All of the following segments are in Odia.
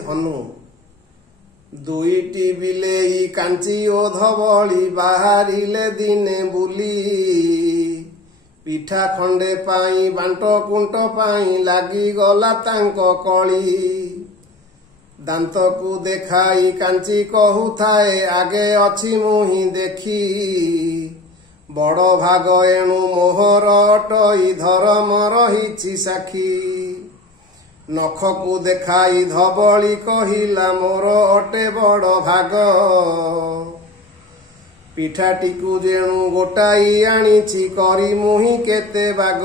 ହନୁ ଦୁଇଟି ବିଲେଇ କାଞ୍ଚି ଓ ଧବଳି ବାହାରିଲେ ଦିନେ ବୁଲି। ପିଠା ଖଣ୍ଡେ ପାଇଁ ବାଣ୍ଟ କୁଣ୍ଟ ପାଇଁ ଲାଗିଗଲା ତାଙ୍କ କଳି। ଦାନ୍ତକୁ ଦେଖାଇ କାଞ୍ଚି କହୁଥାଏ ଆଗେ ଅଛି ମୁହିଁ ଦେଖି। ବଡ଼ ଭାଗ ଏଣୁ ମୋହର ଅଟଇ ଧରମ ରହିଛି ସାକ୍ଷୀ। ନଖକୁ ଦେଖାଇ ଧବଳି କହିଲା ମୋର ଅଟେ ବଡ଼ ଭାଗ। ପିଠାଟିକୁ ଯେଣୁ ଗୋଟାଇ ଆଣିଛି କରି ମୁହିଁ କେତେ ବାଗ।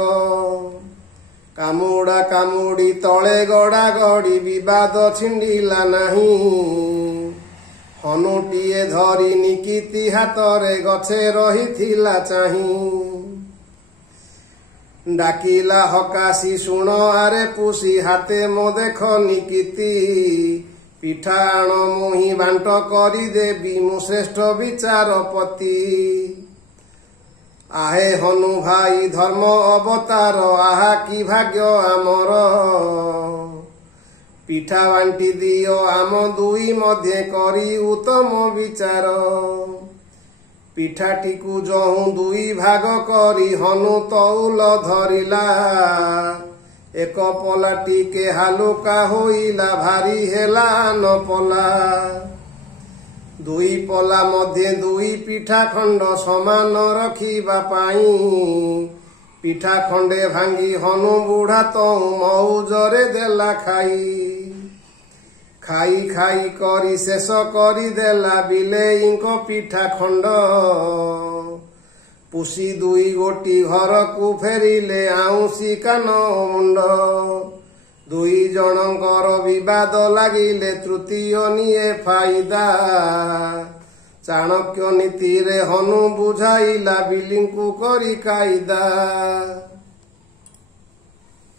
କାମୁଡ଼ା କାମୁଡ଼ି ତଳେ ଗଡ଼ା ଗଡ଼ି ବିବାଦ ଛିଣ୍ଡିଲା ନାହିଁ। ହନୁଟିଏ ଧରି ନିକିତି ହାତରେ ଗଛେ ରହିଥିଲା ଚାହିଁ। ଡାକିଲା ହକାସି ଶୁଣ ଆରେ ପୁଷି ହାତେ ମୋ ଦେଖ ନିକିତି। ପିଠା ଆଣ ମୁହିଁ ବାଣ୍ଟ କରିଦେବି ମୁଁ ଶ୍ରେଷ୍ଠ ବିଚାରପତି। ଆହେ ହନୁ ଭାଇ ଧର୍ମ ଅବତାର ଆହା କି ଭାଗ୍ୟ ଆମର। ପିଠା ବାଣ୍ଟି ଦିଅ ଆମ ଦୁଇ ମଧ୍ୟେ କରି ଉତ୍ତମ ବିଚାର। ପିଠାଟିକୁ ଯହୁଁ ଦୁଇ ଭାଗ କରି ହନୁ ତଉଲ ଧରିଲା। ଏକ ପଲା ଟିକେ ହାଲୁକା ହୋଇଲା ଭାରି ହେଲା ନପଲା। ଦୁଇ ପଲା ମଧ୍ୟେ ଦୁଇ ପିଠା ଖଣ୍ଡ ସମାନ ରଖିବା ପାଇଁ। ପିଠା ଖଣ୍ଡେ ଭାଙ୍ଗି ହନୁ ବୁଢ଼ା ତହୁଁ ମଉଜରେ ଦେଲା ଖାଇ। ଖାଇ ଖାଇ କରି ଶେଷ କରିଦେଲା ବିଲେଇଙ୍କ ପିଠା ଖଣ୍ଡ। ପୁଷି ଦୁଇ ଗୋଟି ଘରକୁ ଫେରିଲେ ଆଉଁସି କାନ ମୁଣ୍ଡ। ଦୁଇ ଜଣଙ୍କର ବିବାଦ ଲାଗିଲେ ତୃତୀୟ ନିଏ ଫାଇଦା। ଚାଣକ୍ୟ ନୀତିରେ ହନୁ ବୁଝାଇଲା ବିଲିଙ୍କୁ କରି କାଇଦା।